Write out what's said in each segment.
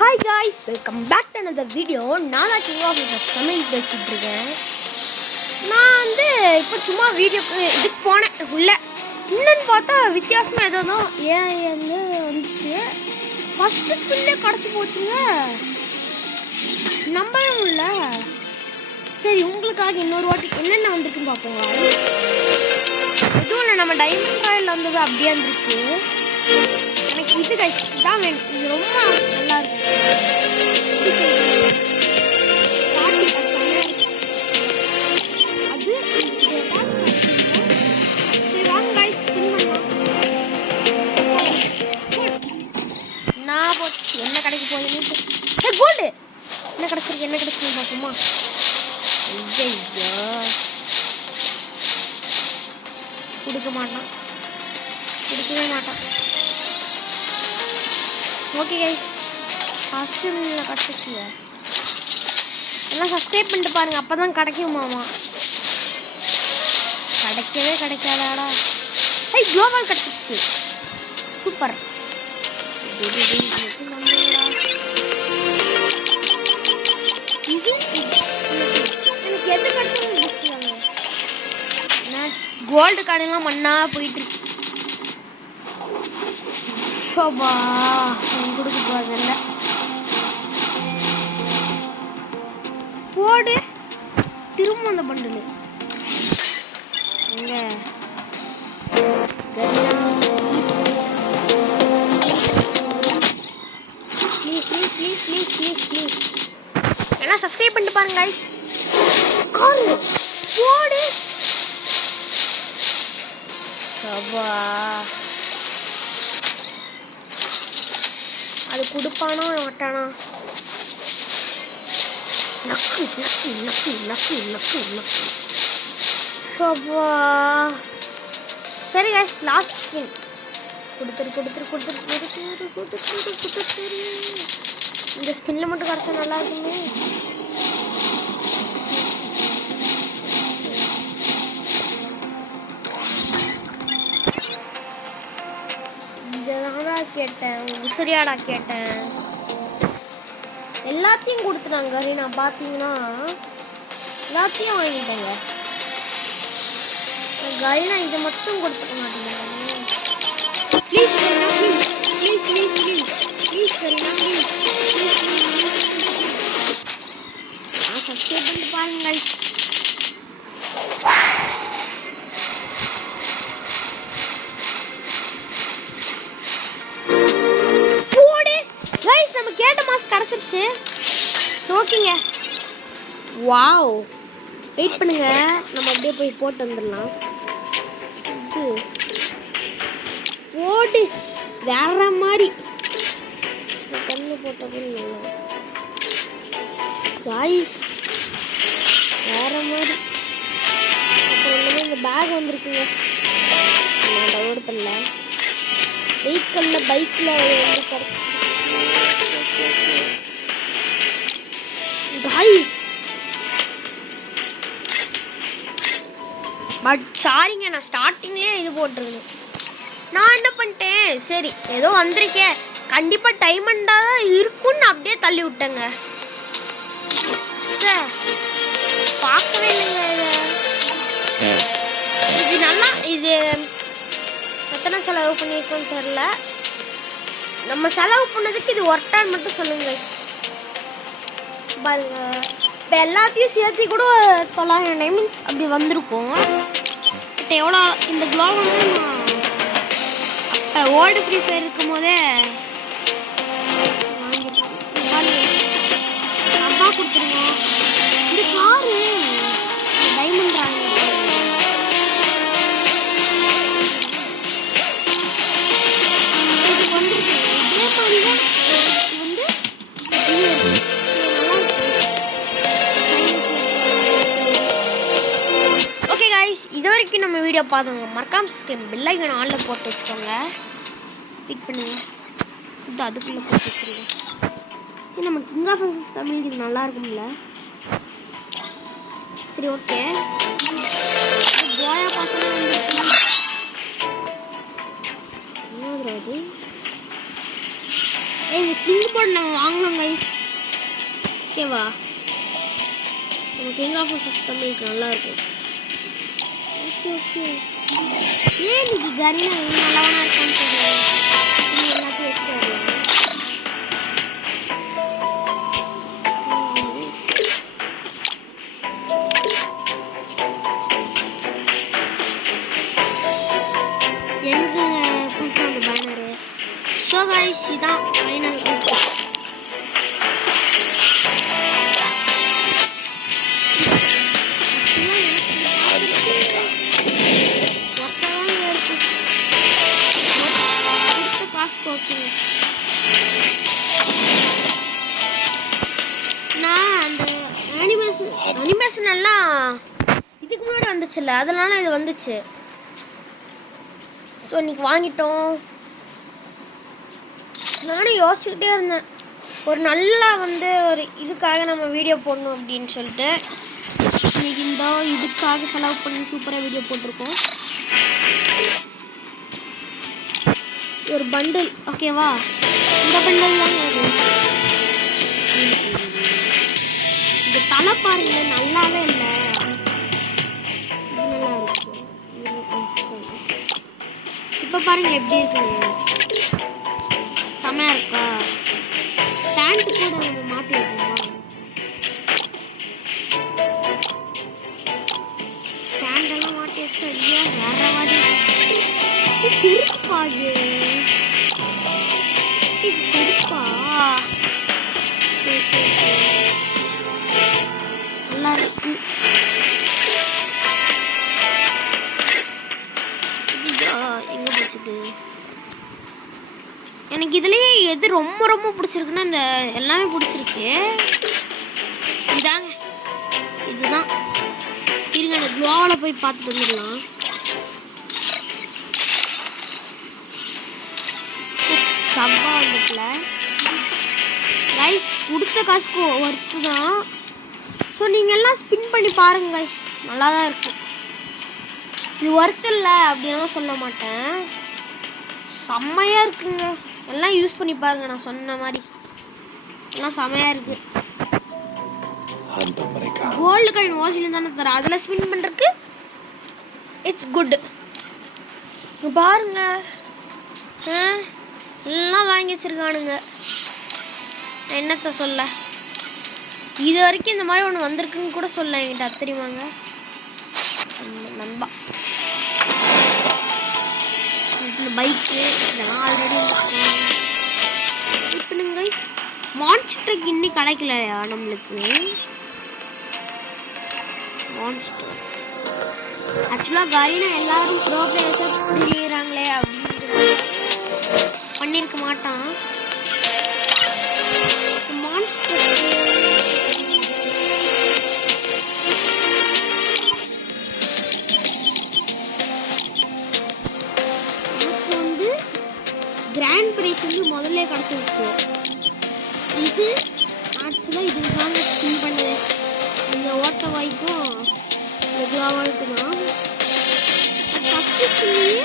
Hi guys, welcome back to another video. நான் தான் king of Tamil பேசிகிட்டு இருக்கேன். நான் இப்போ சும்மா வீடியோக்கு இதுக்கு போனேன் உள்ள. இன்னும் பார்த்தா வித்தியாசமாக ஏதோ ஏன் வந்துச்சு. ஃபஸ்ட்டு ஸ்பின்லே கிடச்சி போச்சுங்க. நம்பவே முடியல. சரி, உங்களுக்காக இன்னொரு வாட்டி என்னென்ன வந்திருக்குன்னு பார்ப்போங்க. எதுவும் இல்லை, நம்ம டைமண்ட் ராயல் வந்தது அப்படியே இருந்துருக்கு. எனக்கு இது இதான் வேணும். இது ரொம்ப நல்லா இருக்கு. அது நான் போச்சு. என்ன கடைக்கு போய் கோல்டு என்ன கிடைச்சிருக்கு பார்ப்போமா? ஐயோ, கொடுக்கவே மாட்டான். ஓகே கைஸ், ஃபஸ்ட்டு கிடச்சிச்சுங்க. எல்லாம் சப்ஸ்கிரைப் பண்ணிட்டு பாருங்கள், அப்போ தான் கிடைக்குமாமா. கிடைக்காதாடா. குளோபல் கிடச்சிச்சு, சூப்பர். இது எனக்கு எது கிடச்சுன்னு பேசுவாங்க. நான் கோல்டு கடையெல்லாம் மண்ணாக போயிட்டுருக்கு. ஷோபா கொடுக்க போதில்ல. போடு திரும்ப அந்த பண்டலு எங்க ப்ளீஸ் எல்லாம் சப்ஸ்கிரைப் பண்ணிட்டு பாருங்க கைஸ். போடு ஷோபா. அது கொடுப்பானோ மாட்டானா? ஷோபா. சரி கைஸ், லாஸ்ட் ஸ்விங் கொடுத்துரு. இந்த ஸ்பின்ல மட்டும் கிடச்சா நல்லா இருக்குமே. இதனால கேட்டேன், உசரியாடா கேட்டேன். எல்லாத்தையும் கொடுத்துட்டாங்க. நான் பார்த்தீங்கன்னா எல்லாத்தையும் வாங்கிட்டேங்க. கரீனா இதை மட்டும் கொடுத்துக்க மாட்டேங்கிறாங்க. Please Kareena, please Kareena, please. நான் சப்ஸ்கிரைப் பண்ணிட்டு பாருங்க கைஸ். நம்ம கேட்ட மாஸ்க் கிடச்சிருச்சு. ஓகேங்க, வாவ். வெயிட் பண்ணுங்க, நம்ம அப்படியே போய் போட்டு வந்துடலாம். இது போட்டு வேற மாதிரி கண்ணு போட்டது நல்லா காய்ஸ், வேற மாதிரி. அப்புறம் ஒன்றுமே இந்த பேக் வந்திருக்குங்க, நான் டவுன்லோட் பண்ணல. வெஹிக்கல்ல பைக்கில் வந்து கிடச்சிருக்கு guys. பட் சாரிங்க, நான் ஸ்டார்டிங்லேயே இது போட்டிருக்கேன். நான் என்ன பண்ணிட்டேன், சரி ஏதோ வந்திருக்கேன், கண்டிப்பாக டைமண்டாக தான் இருக்குன்னு அப்படியே தள்ளி விட்டேங்க. சார் பார்க்கவே இல்லைங்க. இது நல்லா, இது எத்தனை செலவு பண்ணியிருக்கோன்னு தெரில. நம்ம செலவு பண்ணதுக்கு இது ஒர்த்தான்னு மட்டும் சொல்லுங்க பாருங்க. இப்போ எல்லாத்தையும் சேர்த்து கூட 900 டைமண்ட்ஸ் அப்படி வந்திருக்கும். பட் எவ்வளோ இந்த குளோபல் நான் அப்போ ஓல்டு ஃப்ரீ ஃபயர் இருக்கும் போதே அப்பா கொடுத்துருங்க. இந்த காரு டைமண்ட் ராங்க இது வரைக்கும் நம்ம வீடியோ பார்த்தவங்க மறக்காம சப்ஸ்கிரைப் பெல் ஐகான் ஆன்ல போட்டு வச்சுக்கோங்க. வெயிட் பண்ணுங்க, இது அதுக்குள்ளே போட்டு வச்சுருங்க. இது நம்ம கிங் ஆஃப் தமிழ் இது நல்லா இருக்கும்ல. சரி ஓகே, போயா பார்க்கலாம். என்னது இந்த கிங் போர்டு நம்ம வாங்கலாம் கைஸ். ஓகேவா? நம்ம கிங் ஆஃப் ஃபர்ஸ்ட் தமிழுக்கு நல்லா இருக்கும். Okay okay. ஏன் இன்னைக்கு கரீனா இவ்வளோ நல்லவனா இருக்கான்னு தெரியல. இன்னும் எல்லாத்தையும் வச்சுட்டு வரலாம். எங்க புதுசாக அந்த பேனரு. ஸோ கைஸ் இதான் ஃபைனல் அவுட். நான் அந்த அனிமேஷன் எல்லாம் இதுக்கு முன்னாடி வந்துச்சுல்ல, அதனால இது வந்துச்சு. ஸோ இன்னைக்கு வாங்கிட்டோம். நானும் யோசிச்சுக்கிட்டே இருந்தேன் ஒரு நல்லா ஒரு இதுக்காக நம்ம வீடியோ போடணும் அப்படின்னு சொல்லிட்டு. இன்னைக்கு இந்த இதுக்காக செலவு பண்ணி சூப்பராக வீடியோ போட்டிருக்கோம். ஒரு பண்டில் ஓகேவா? இந்த பண்டில் தான் இந்த தலை பாருங்க, நல்லாவே இல்லை. நல்லா இருக்கு. இப்போ பாருங்க எப்படி இருக்குன்னு. செமையா இருக்கா? பேண்ட் கூட நம்ம மாற்றி வைக்கணுமா? பேண்ட் எல்லாம் மாட்டி வச்சா இல்லையா வேற மாதிரி செருப்பாகு. இது செருப்பா? நல்லா இருக்கு. எங்க போச்சுது? எனக்கு இதுலயே எது ரொம்ப ரொம்ப பிடிச்சிருக்குன்னா இந்த எல்லாமே பிடிச்சிருக்கு. இதாங்க, இதுதான். இருங்க அந்த க்ளோவில் போய் பார்த்துட்டு வந்துடலாம். தப்பா வந்துட்டுல கைஸ், கொடுத்த காசுக்கு ஒர்த்து தான். ஸோ நீங்கள் எல்லாம் ஸ்பின் பண்ணி பாருங்க கைஸ், நல்லா தான் இருக்கு. இது ஒர்த்து இல்லை அப்படின்லாம் சொல்ல மாட்டேன், செம்மையாக இருக்குங்க. எல்லாம் யூஸ் பண்ணி பாருங்க, நான் சொன்ன மாதிரி எல்லாம் செம்மையாக இருக்கு. கோல்டு காயின் வாஷில் தானே தர, அதில் ஸ்பின் பண்ணுறதுக்கு இட்ஸ் குட். பாருங்க எல்லாம் வாங்கி வச்சிருக்கானுங்க. என்னத்த சொல்ல, இது வரைக்கும் இந்த மாதிரி ஒன்று வந்திருக்குன்னு கூட சொல்ல என்கிட்ட. தெரியுமாங்க நண்பா, இந்த பைக்கு இதெல்லாம் ஆல்ரெடி இப்பனுங்க கைஸ். மான்ஸ்டருக்கு இன்னும் கிடைக்கலையா நம்மளுக்கு? மான்ஸ்டர் ஆக்சுவலாக கரீனா எல்லாரும் ப்ரோ பிளேயர்ஸாக புரியுறாங்களே அப்படின்னு பண்ணியிருக்க மாட்டான். மான்ஸ்டர் எனக்கு கிராண்ட் ப்ரைஸ் முதல்ல கிடச்சிருச்சு. இது ஆக்சுவலாக இதுக்கு தாங்க ஸ்பின் பண்ணது. இந்த ஓட்ட வாய்க்கும் இந்த குளோவாலுக்கு தான் ஃபஸ்ட்டு ஸ்பின்லேயே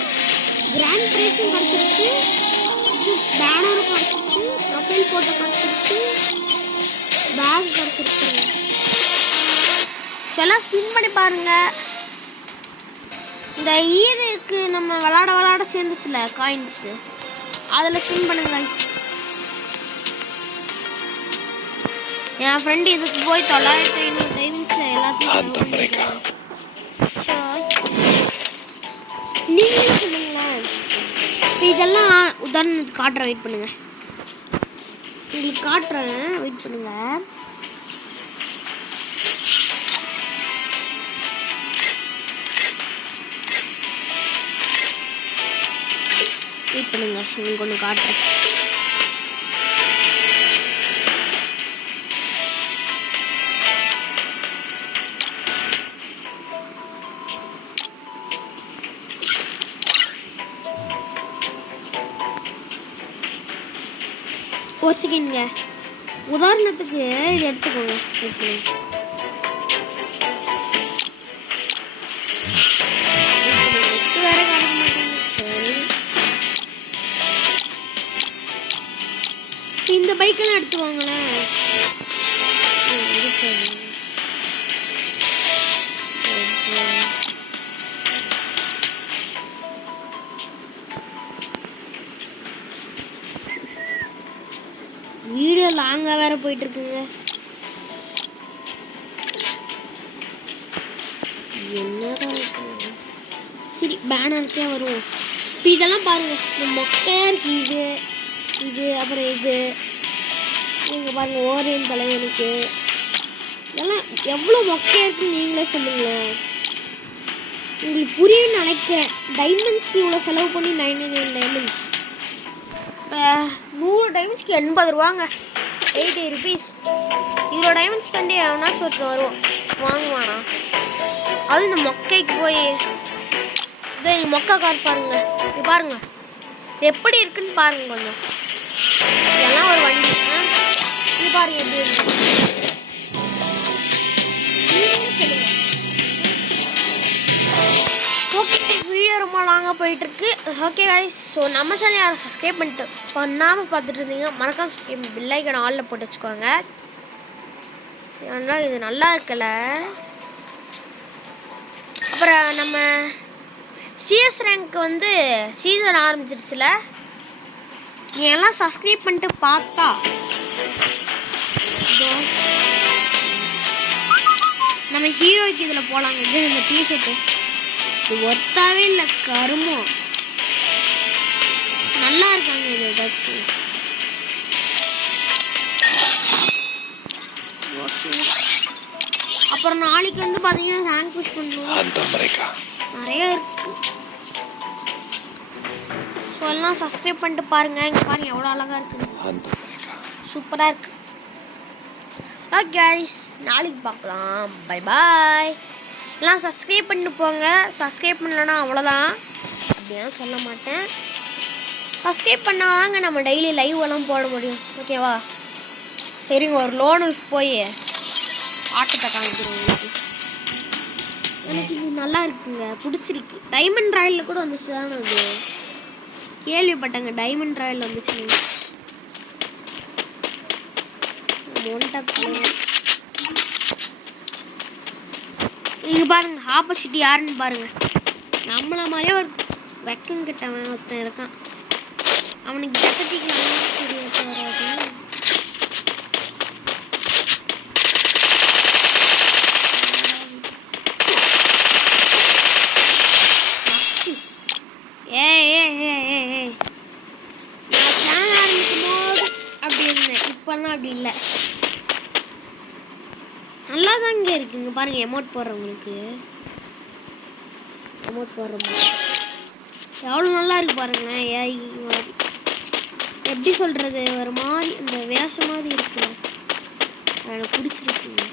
கிராண்ட் ப்ரைஸும் கிடச்சிருச்சு, இது பேனரும் கிடச்சிருச்சு, ப்ரொஃபைல் ஃபோட்டோ கிடச்சிருச்சு, பேக் கிடச்சிருச்சு. எல்லாம் ஸ்பின் பண்ணி பாருங்கள். இந்த ஈதுக்கு நம்ம விளாட சேர்ந்துச்சுல காயின்ஸு, அதில் ஸ்பின் பண்ணுங்க கைஸ். என் ஃப்ரெண்டு இதுக்கு போய் 900 டைம்ஸ் எல்லாத்தையும் நீங்களே சொல்லுங்களேன். இப்போ இதெல்லாம் உதாரணத்துக்கு காட்டுறேன், வெயிட் பண்ணுங்க. உங்களுக்கு காட்டுறேன், வெயிட் பண்ணுங்க. வெயிட் பண்ணுங்க, உங்களுக்கு ஒன்று காட்டுறேன். ஒரு செகண்ட்ங்க, உதாரணத்துக்கு இது எடுத்துக்கோங்க. வேற காட்ட மாட்டேங்க. இந்த பைக்கெல்லாம் எடுத்துவாங்களேன். வீடியோ லாங்காக வேற போயிட்டு இருக்குங்க. என்னதான் சரி பேனருக்கே வருவோம். இப்போ இதெல்லாம் பாருங்க, இந்த மொக்கையாக இருக்கு. இது இது அப்புறம் இது நீங்கள் பாருங்க, ஓரியன் தலைவனுக்கு இதெல்லாம் எவ்வளோ மொக்கையாக இருக்குன்னு நீங்களே சொல்லுங்களேன். உங்களுக்கு புரியும்னு நினைக்கிறேன். டைமண்ட்ஸ்க்கு இவ்வளோ செலவு பண்ணி 99 டைமண்ட்ஸ், இப்போ 100 டைமண்ட்ஸ்க்கு 80 ரூபாங்க, 80 ருபீஸ். இவ்வளோ டைமண்ட்ஸ் தாண்டி எவனா ஒருத்தன் வருவான், வாங்குவானா? அது இந்த மொக்கைக்கு போய் இதோ எங்கள் மொக்கை கார் பாருங்க, இது பாருங்க எப்படி இருக்குன்னு பாருங்க கொஞ்சம். இதெல்லாம் ஒரு வண்டி, இது பாருங்க எப்படி இருக்கு சொல்லுங்க. ஓகே, வீடியோ ரொம்ப லாங்காக போயிட்டுருக்கு. ஓகே கைஸ், ஸோ நம்ம சேனல் யாரும் சப்ஸ்கிரைப் பண்ணிட்டு பண்ணாமல் பார்த்துட்டு இருந்தீங்க, மறக்காம சப்ஸ்கிரைப் பெல் ஐக்கான் ஆலில் போட்டு வச்சுக்கோங்க. ஏன்னா இது நல்லா இருக்கல. அப்புறம் நம்ம சிஎஸ் ரேங்க் வந்து சீசன் ஆரம்பிச்சிருச்சுல, நீ எல்லாம் சப்ஸ்கிரைப் பண்ணிட்டு பார்த்தா நம்ம ஹீரோய்க்கு இதில் போகலாங்க. இது இந்த டிஷர்ட்டு இது ஒர்த்தாவே இல்லை, கருமோ நல்லா இருக்காங்க. இது ஏதாச்சும் அப்புறம் நாளைக்கு வந்து பார்த்தீங்கன்னா ரேங்க் புஷ் பண்ணணும், நிறைய இருக்கு. ஸோ எல்லாம் சப்ஸ்கிரைப் பண்ணிட்டு பாருங்க. இங்கே பாருங்க எவ்வளோ அழகாக இருக்குது, சூப்பராக இருக்கு. ஓகே கைஸ், நாளைக்கு பார்க்கலாம். Bye bye. எல்லாம் சப்ஸ்கிரைப் பண்ணிட்டு போங்க. சப்ஸ்கிரைப் பண்ணலன்னா அவ்வளோதான், அப்படின்னா சொல்ல மாட்டேன். சப்ஸ்கிரைப் பண்ணாதாங்க நம்ம டெய்லி லைவ் எல்லாம் போட முடியும். ஓகேவா? சரிங்க, ஒரு லோன் போய் ஆட்டத்தை காமிக்கிறோம். எனக்கு இது நல்லா இருக்குங்க, பிடிச்சிருக்கு. டைமண்ட் ராயலில் கூட வந்துச்சு தானே, அது கேள்விப்பட்டேங்க. டைமண்ட் ராயல் வந்துச்சு. இங்கே பாருங்க, ஆப்போசிட் யாருன்னு பாருங்க. நம்மள மாதிரியே ஒரு வெக்கம் கிட்டவன் ஒருத்தன் இருக்கான். அவனுக்கு டெசர்ட்டிக்கலாம் சரி வராது. நான் சேனல் ஆரம்பிக்கும் போது அப்படி இருந்தேன், இப்பெல்லாம் அப்படி இல்லை. நல்லா தான் இங்கே இருக்குங்க. பாருங்க, எமௌண்ட் போடுறவங்களுக்கு எமௌண்ட் போடுறவங்க எவ்வளோ நல்லா இருக்கு பாருங்களேன். ஏஐ மாதிரி எப்படி சொல்கிறது, ஒரு மாதிரி இந்த வேஷம் மாதிரி இருக்குல்ல, எனக்கு பிடிச்சிருக்குங்க.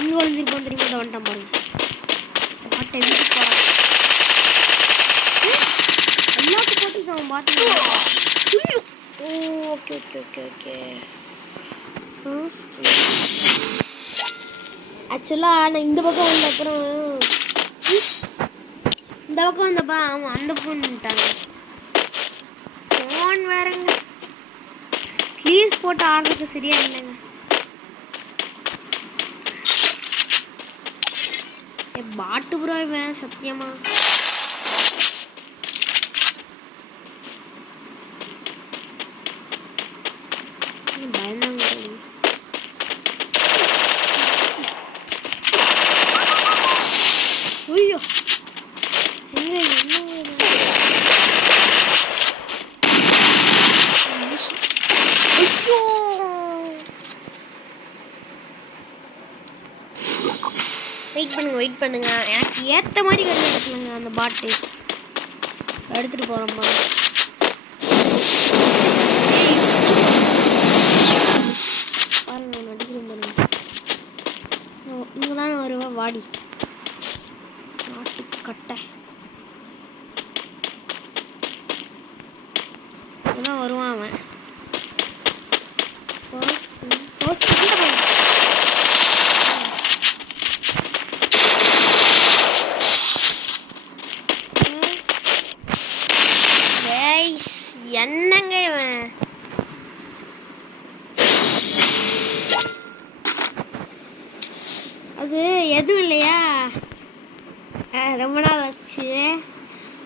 இங்கே ஒழிஞ்சிருப்போம் தெரியுமா, இதை வந்துட்டேன் பாருங்க. பாட்டை வீட்டுக்கு போகிறான், எல்லாத்துக்கும் போட்டு அவன் பார்த்தீங்கன்னா. Okay okay okay okay. ஆக்சுவலாக நான் இந்த பக்கம் வந்த அப்புறம் இந்த பக்கம் வந்தப்பா அவன் அந்த போன்ட்டாங்க. ஃபோன் வேறங்க, ஸ்லீவ்ஸ் போட்டு ஆடுறதுக்கு சரியா இல்லைங்க. பாட்டு ப்ரோ இவன் சத்தியமா. பயந்தாங்க. ஐயோ வெயிட் பண்ணுங்க, எனக்கு ஏற்ற மாதிரி கண்ணு எடுக்கணுங்க. அந்த பாட்டு எடுத்துட்டு போகிறோம் பாருங்க. நடிக்கிறேன் பாருங்க. இங்கே தானே வருவா, வாடி நாட்டு கட்டை இதான் வருவான் அவன். என்னங்க இவன் எதுவும் இல்லையா? ரொம்ப நாள் ஆச்சு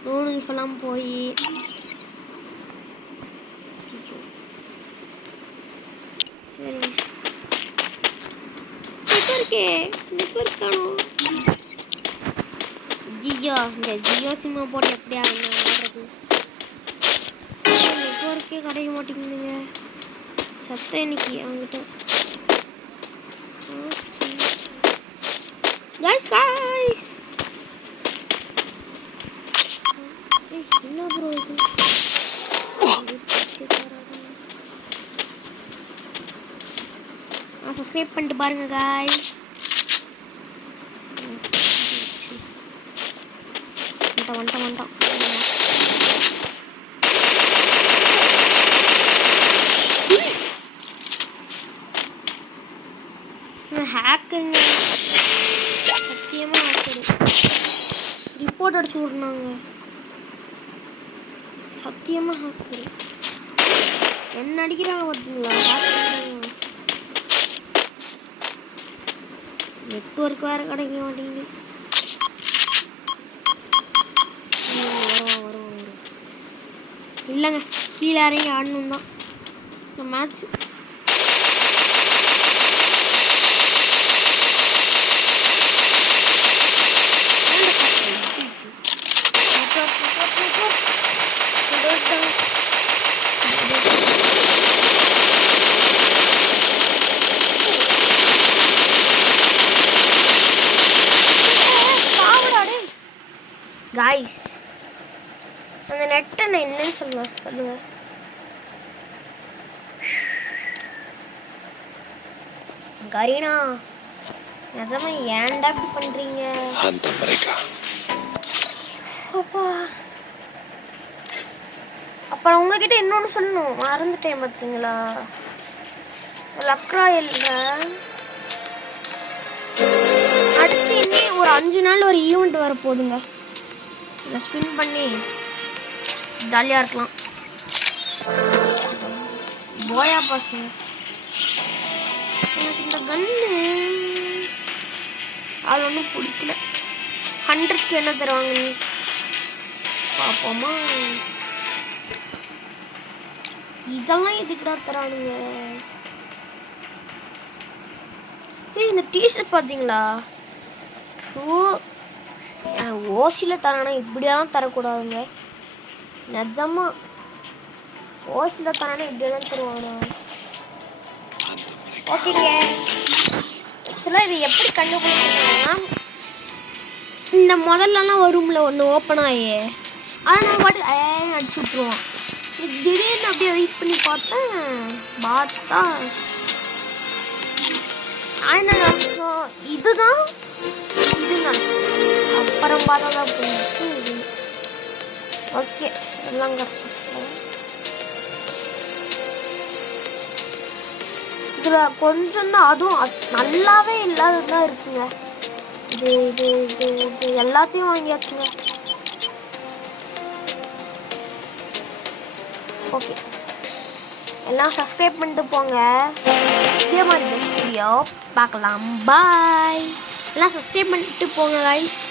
நூடுல்ஸ் எல்லாம் போய். சரிங்க இருக்கே நெட்வொர்க் காணும். ஜியோ இந்த ஜியோ சிம்மை போட்டு எப்படியா ஆடுறது? நெட்வொர்க்கே கிடைக்க மாட்டேங்குதுங்க. சத்தம் இன்னைக்கு அவங்ககிட்ட. Guys என்ன ப்ரோ இது? சப்ஸ்கிரைப் பண்ணிட்டு பாருங்க guys. வந்துட்டோம் ஹேக்கருங்க, சத்தியமா ஹேக்கரு. ரிப்போர்ட் அடிச்சு விட்றாங்க. சத்தியமா ஹேக்கரு என்ன அடிக்கிறாங்க பார்த்தீங்களா? நெட்வொர்க் வேறு கிடைக்க மாட்டேங்குது. வரும் இல்லைங்க, கீழே இறங்கி ஆடணும் தான் இந்த மேட்ச். காய்ஸ் அந்த நெட்டை நான் என்னன்னு சொல்லுங்க. கரீனா நிஜமா ஏன்டா இப்படி பண்றீங்க? அப்புறம் உங்ககிட்ட இன்னொன்று சொல்லணும், மறந்துட்டேன் பார்த்தீங்களா? லக்ராயல்ல அடுத்து இன்னும் ஒரு 5 நாள் ஒரு ஈவெண்ட் வர போகுதுங்க. இதை ஸ்பின் பண்ணி ஜாலியாக இருக்கலாம். போயா பசங்க எனக்கு இந்த கன்னு அது ஒன்றும் பிடிக்கல. 100க்கு என்ன தருவாங்கன்னு பார்ப்போமா? இதெல்லாம் எதுக்குடா தரானுங்க? இந்த டிஷர்ட் பார்த்தீங்களா? ஓசியில் தரானா இப்படியெல்லாம் தரக்கூடாதுங்க. நிஜமா ஓசியில் தரானா இப்படியெல்லாம் தருவானா? ஓகேங்க, ஆக்சுவலாக இது எப்படி கண்டுபிடிக்கணும்னா, இந்த முதல்லலாம் வரும்ல ஒன்று ஓப்பன் ஆகி அதை நம்ம பாட்டு அடிச்சு விட்ருவோம். திடீர்னு அப்படியே வெயிட் பண்ணி பார்த்தா என்ன நினச்சோம், இதுதான் இது நினச்சோம். அப்புறம் பார்த்தா தான் புரிஞ்சிச்சு இது. ஓகே, எல்லாம் கிடச்சிச்சு. இதில் கொஞ்சம் தான், அதுவும் நல்லாவே இல்லாததான் இருக்குங்க. இது இது இது இது எல்லாத்தையும் வாங்கியாச்சுங்க. ஓகே, எல்லாம் சப்ஸ்கிரைப் பண்ணிட்டு போங்க. இதே மாதிரி ஸ்டுடியோ பார்க்கலாம். பாய். எல்லாம் சப்ஸ்கிரைப் பண்ணிட்டு போங்க கைஸ்.